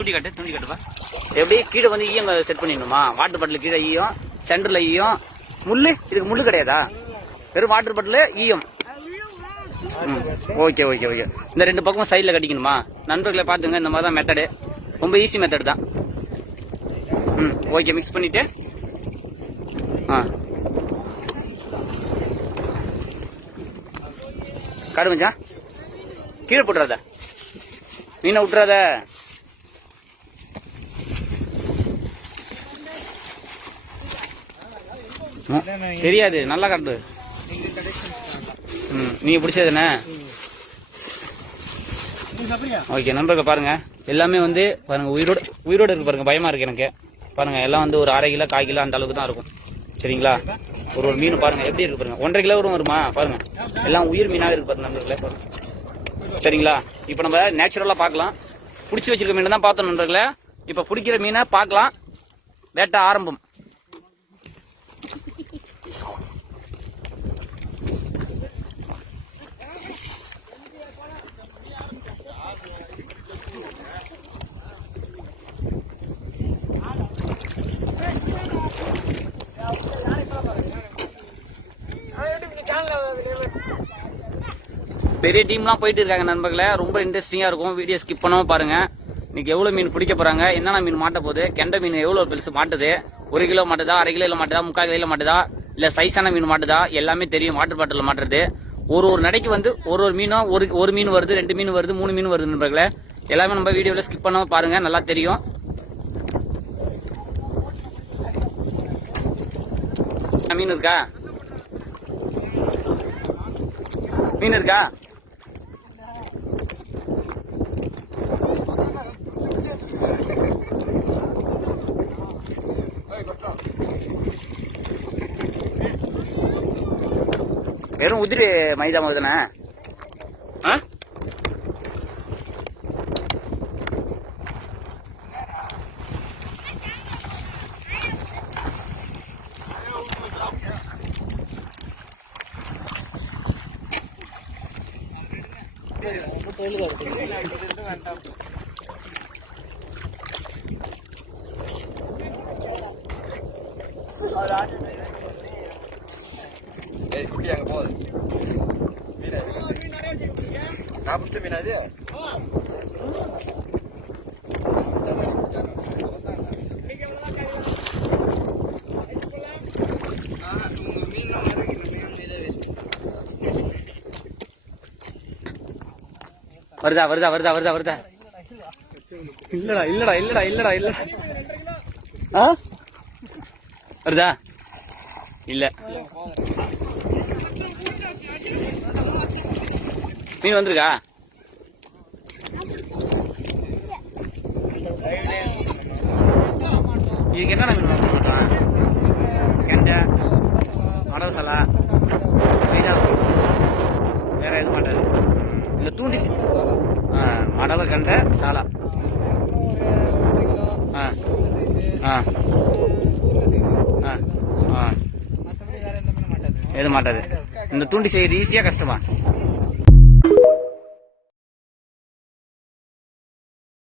தூண்டி கட்டுப்பா. எப்படி கீழே வந்து ஈயம் செட் பண்ணிடணுமா? வாட்டர் பாட்டில் கீழே ஈயம், சென்டர்ல ஈயம், முள்ளு. இதுக்கு முள்ளு கிடையாதா? வெறும் வாட்டர் பாட்டில் ஈயம். ஓகே. இந்த ரெண்டு பக்கமும் சைடில் கட்டிக்கணுமா? நண்பர்களை பார்த்துங்க, இந்த மாதிரி தான் மெத்தடு. ரொம்ப ஈஸி மெத்தட் தான். ஓகே, மிக்ஸ் பண்ணிட்டு கருமச்சா கீழே போட்டுறாத, மீனை விட்டுறாத. தெரியாது, நல்லா காட்டு. நீங்க பிடிச்சதுண்ணே. ஓகே நண்பர்கள் பாருங்க, எல்லாமே வந்து பாருங்க உயிரோடு இருக்கு பாருங்க. பயமா இருக்கு எனக்கு. பாருங்க எல்லாம் வந்து ஒரு 1/2 கிலோ 1/4 கிலோ அந்த அளவுக்கு தான் இருக்கும். சரிங்களா? ஒரு மீன் பாருங்க எப்படி இருக்கு பாருங்க. 1.5 கிலோ கூட வருமா பாருங்க. எல்லாம் உயிர் மீனாக இருக்கு பாருங்க நண்பர்களே. பாருங்க. சரிங்களா? இப்ப நம்ம நேச்சுரலா பார்க்கலாம். பிடிச்சி வச்சிருக்க மீன் தான் பார்த்தோம் நண்பர்களே. இப்ப பிடிக்கிற மீனை பார்க்கலாம். வேட்டை ஆரம்பம். பெரிய டீம்லாம் போயிட்டு இருக்காங்க நண்பர்களே. ரொம்ப இன்ட்ரெஸ்டிங்கா இருக்கும். வீடியோ ஸ்கிப் பண்ணாம பாருங்க. இன்னைக்கு எவ்வளவு மீன் பிடிக்க போறாங்க, என்னென்ன மீன் மாட்ட போகுது, கெண்டை மீன் எவ்வளவு பெருசு மாட்டுது, 1 கிலோ மாட்டுதா, 1/2 கிலோ மாட்டுதா, 3/4 கிலோ மாட்டுதா, இல்ல சைஸான மீன் மாட்டுதா, எல்லாமே தெரியும். வாட்டர் பாட்டில் மாட்டுறது. ஒரு நடைக்கு வந்து ஒரு மீனும் ஒரு மீன் வருது, 2 மீன் வருது, 3 மீன் வருது நண்பர்களே. எல்லாமே நம்ம வீடியோல ஸ்கிப் பண்ணாம பாருங்க, நல்லா தெரியும். மீன் இருக்கா? மீன் இருக்கா? வெறும் உதிரி மைதா தானே? வருதா? இல்லடா. வருதா? இல்ல. மீன் வந்திருக்கா? இதுக்கு என்னென்ன மீன் வாங்க மாட்டான்? கெண்டை, மடல் சலா, மைதா, வேற எதுவும் மாட்டாது. இந்த தூண்டி மடலை கண்டை சாலா. எது மாட்டாது. இந்த தூண்டி செய்யறது ஈஸியா கஷ்டமா?